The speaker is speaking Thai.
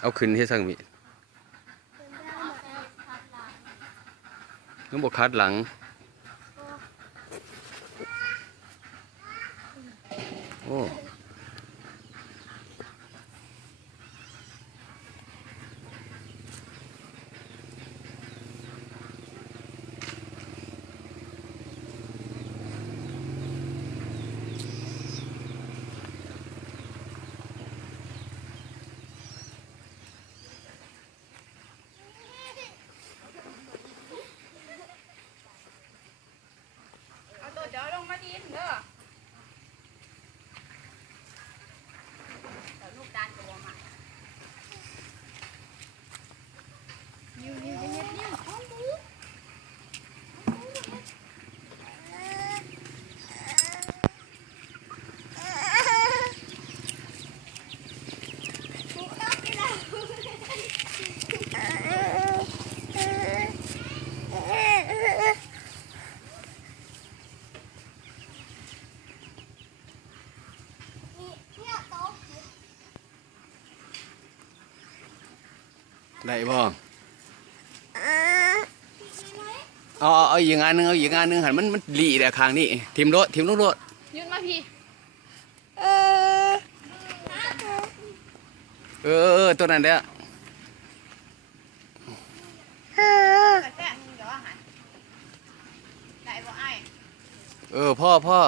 เอาขึ้นให้สั่งมีต้องบอกคัดหลังโอ้เอาตัวเดี๋ยวลงมาดินเด้อเดี๋ยวลูกดานตัวมานิ้วนิ้วนิ้วนิ้วได้บ่เอาอีกงานหนึงเอาอีกงานหนึงหันมันหลีแต่ข้างนี้ทิมรถรถ ยืนมาพี่ตัวนั้นเด้อ แต่เดี๋ยวอาหารได้บ่ไอ้ พ่อ